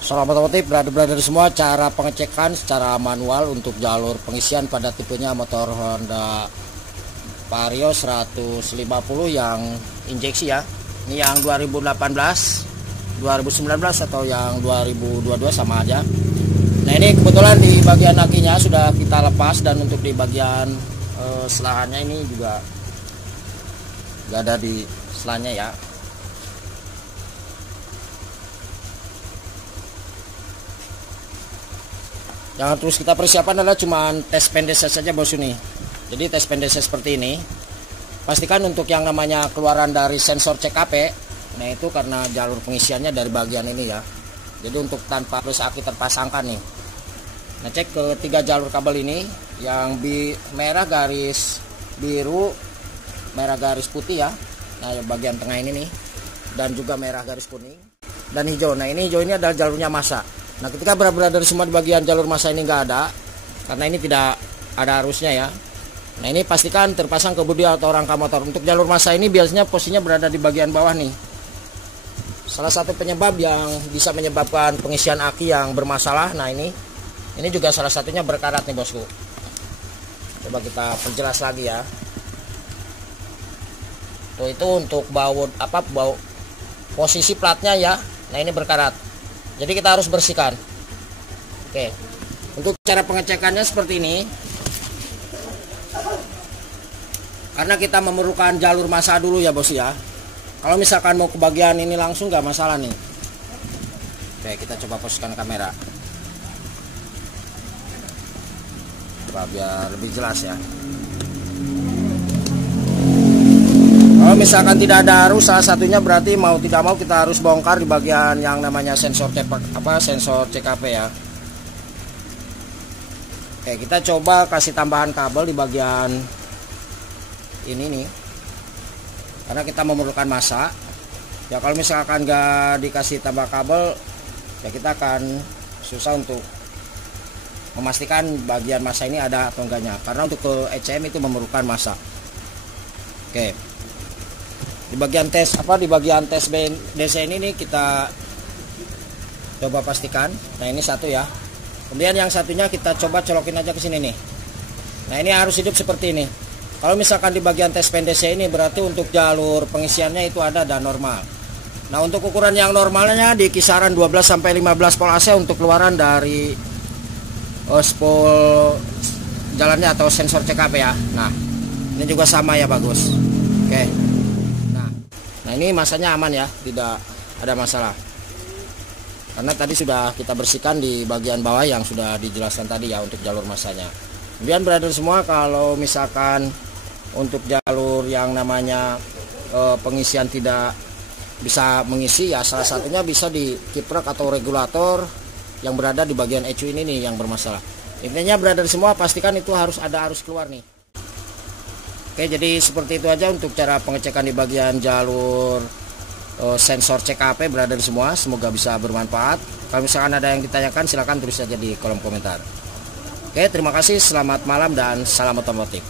Selamat otomotif brother-brother semua, cara pengecekan secara manual untuk jalur pengisian pada tipenya motor Honda Vario 150 yang injeksi ya. Ini yang 2018, 2019 atau yang 2022 sama aja. Nah ini kebetulan di bagian akinya sudah kita lepas, dan untuk di bagian selahannya ini juga gak ada di selahannya ya. Yang terus kita persiapkan adalah cuman tes pendeses saja bos ini. Jadi tes pendeses seperti ini. Pastikan untuk yang namanya keluaran dari sensor CKP, nah itu karena jalur pengisiannya dari bagian ini ya. Jadi untuk tanpa harus aki terpasangkan nih. Nah cek ke 3 jalur kabel ini, yang merah garis biru, merah garis putih ya. Nah bagian tengah ini nih, dan juga merah garis kuning dan hijau. Nah ini hijau ini adalah jalurnya massa. Nah ketika berada semua di bagian jalur massa ini nggak ada, karena ini tidak ada arusnya ya. Nah ini pastikan terpasang kebodi atau rangka motor. Untuk jalur massa ini biasanya posisinya berada di bagian bawah nih. Salah satu penyebab yang bisa menyebabkan pengisian aki yang bermasalah. Nah ini juga salah satunya berkarat nih bosku. Coba kita perjelas lagi ya. Tuh itu untuk bau posisi platnya ya. Nah ini berkarat. Jadi kita harus bersihkan. Oke. Untuk cara pengecekannya seperti ini. Karena kita memerlukan jalur massa dulu ya bos ya. Kalau misalkan mau ke bagian ini langsung nggak masalah nih. Oke, kita coba posisikan kamera. Coba biar lebih jelas ya. Kalau misalkan tidak ada arus, salah satunya berarti mau tidak mau kita harus bongkar di bagian yang namanya sensor CKP ya. Oke, kita coba kasih tambahan kabel di bagian ini nih. Karena kita memerlukan massa. Ya kalau misalkan nggak dikasih tambah kabel, ya kita akan susah untuk memastikan bagian massa ini ada atau enggaknya. Karena untuk ke ECM itu memerlukan massa. Oke. Di bagian tes DC ini nih kita coba pastikan. Nah ini satu ya. Kemudian yang satunya kita coba colokin aja ke sini nih. Nah ini harus hidup seperti ini. Kalau misalkan di bagian tes DC ini berarti untuk jalur pengisiannya itu ada dan normal. Nah untuk ukuran yang normalnya di kisaran 12 sampai 15 volt AC untuk keluaran dari spool jalannya atau sensor CKP ya. Nah ini juga sama ya, bagus. Oke. Nah ini masanya aman ya, tidak ada masalah. Karena tadi sudah kita bersihkan di bagian bawah yang sudah dijelaskan tadi ya untuk jalur masanya. Kemudian brother semua, kalau misalkan untuk jalur yang namanya pengisian tidak bisa mengisi ya, salah satunya bisa di kiprok atau regulator yang berada di bagian ECU ini nih yang bermasalah. Intinya brother semua pastikan itu harus ada arus keluar nih. Oke, jadi seperti itu aja untuk cara pengecekan di bagian jalur sensor CKP brother semua. Semoga bisa bermanfaat. Kalau misalkan ada yang ditanyakan silahkan tulis saja di kolom komentar. Oke, terima kasih, selamat malam dan salam otomotif.